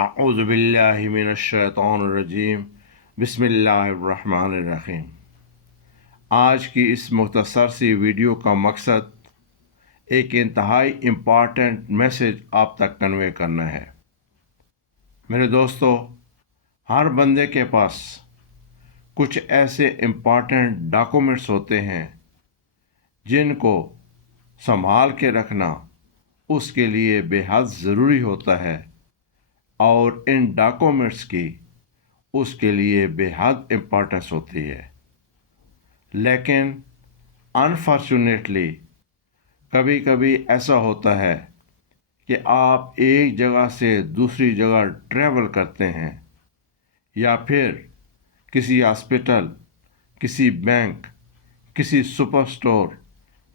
अऊज़ु बिल्लाहि मिनश्शैतानिर्रजीम बिस्मिल्लाहिर्रहमानिर्रहीम। आज की इस मुख्तसर सी वीडियो का मकसद एक इंतहाई इम्पॉर्टेंट मैसेज आप तक कन्वे करना है। मेरे दोस्तों, हर बंदे के पास कुछ ऐसे इम्पॉर्टेंट डॉक्यूमेंट्स होते हैं जिनको संभाल के रखना उसके लिए बेहद ज़रूरी होता है और इन डॉक्यूमेंट्स की उसके लिए बेहद इम्पोर्टेंस होती है। लेकिन अनफॉर्चुनेटली कभी कभी ऐसा होता है कि आप एक जगह से दूसरी जगह ट्रैवल करते हैं या फिर किसी हॉस्पिटल, किसी बैंक, किसी सुपर स्टोर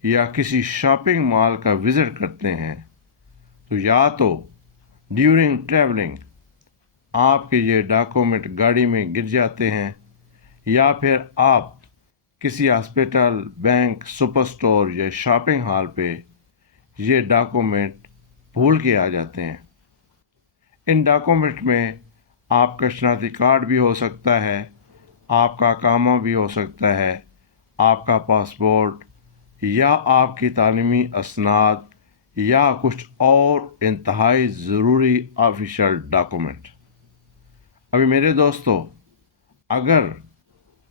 या किसी शॉपिंग मॉल का विज़िट करते हैं, तो या तो ड्यूरिंग ट्रैवलिंग आपके ये डॉक्यूमेंट गाड़ी में गिर जाते हैं या फिर आप किसी हॉस्पिटल, बैंक, सुपर स्टोर या शॉपिंग हॉल पे ये डॉक्यूमेंट भूल के आ जाते हैं। इन डॉक्यूमेंट में आपका शनाख्ती कार्ड भी हो सकता है, आपका कामा भी हो सकता है, आपका पासपोर्ट या आपकी तालीमी असनाद या कुछ और इंतहाई ज़रूरी ऑफिशियल डॉक्यूमेंट। अभी मेरे दोस्तों, अगर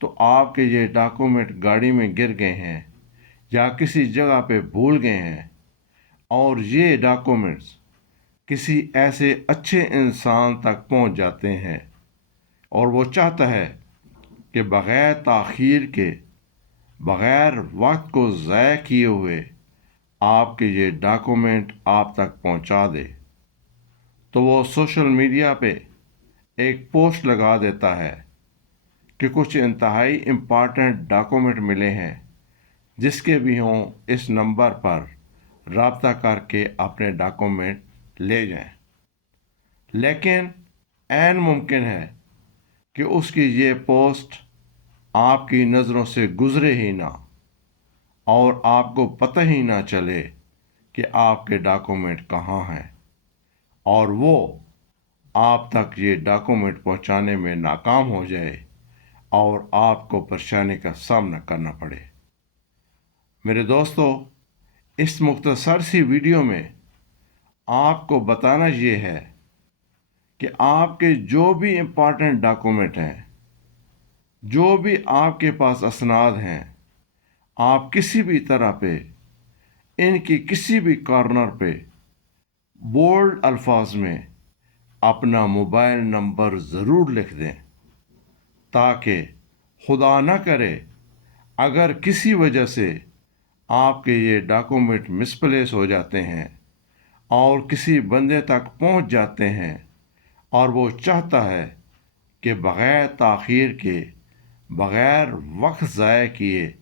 तो आपके ये डॉक्यूमेंट गाड़ी में गिर गए हैं या किसी जगह पे भूल गए हैं और ये डॉक्यूमेंट्स किसी ऐसे अच्छे इंसान तक पहुंच जाते हैं और वो चाहता है कि बग़ैर ताख़ीर के, बग़ैर वक्त को ज़ाया किए हुए आपके ये डॉक्यूमेंट आप तक पहुंचा दे, तो वो सोशल मीडिया पे एक पोस्ट लगा देता है कि कुछ इंतहाई इम्पॉर्टेंट डॉक्यूमेंट मिले हैं, जिसके भी हों इस नंबर पर रब्ता करके अपने डॉक्यूमेंट ले जाएं। लेकिन ऐन मुमकिन है कि उसकी ये पोस्ट आपकी नज़रों से गुज़रे ही ना और आपको पता ही ना चले कि आपके डॉक्यूमेंट कहाँ हैं और वो आप तक ये डॉक्यूमेंट पहुंचाने में नाकाम हो जाए और आपको परेशानी का सामना करना पड़े। मेरे दोस्तों, इस मुख्तसर सी वीडियो में आपको बताना ये है कि आपके जो भी इम्पॉर्टेंट डॉक्यूमेंट हैं, जो भी आपके पास असनाद हैं, आप किसी भी तरह पे इनकी किसी भी कॉर्नर पे बोल्ड अल्फाज में अपना मोबाइल नंबर ज़रूर लिख दें, ताकि खुदा न करे अगर किसी वजह से आपके ये डॉक्यूमेंट मिसप्लेस हो जाते हैं और किसी बंदे तक पहुंच जाते हैं और वो चाहता है कि बग़ैर ताख़ीर के, बग़ैर वक्त ज़ाया किए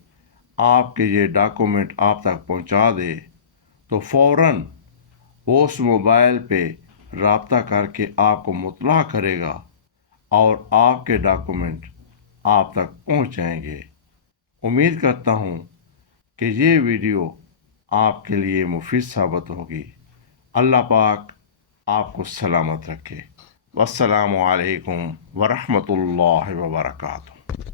आपके ये डॉक्यूमेंट आप तक पहुंचा दे, तो फ़ौरन वो उस मोबाइल पे राब्ता करके आपको मुतला करेगा और आपके डॉक्यूमेंट आप तक पहुंच जाएंगे। उम्मीद करता हूं कि ये वीडियो आपके लिए मुफीद साबित होगी। अल्लाह पाक आपको सलामत रखे। वस्सलामु अलैकुम वरहमतुल्लाहि वबरकातुहू।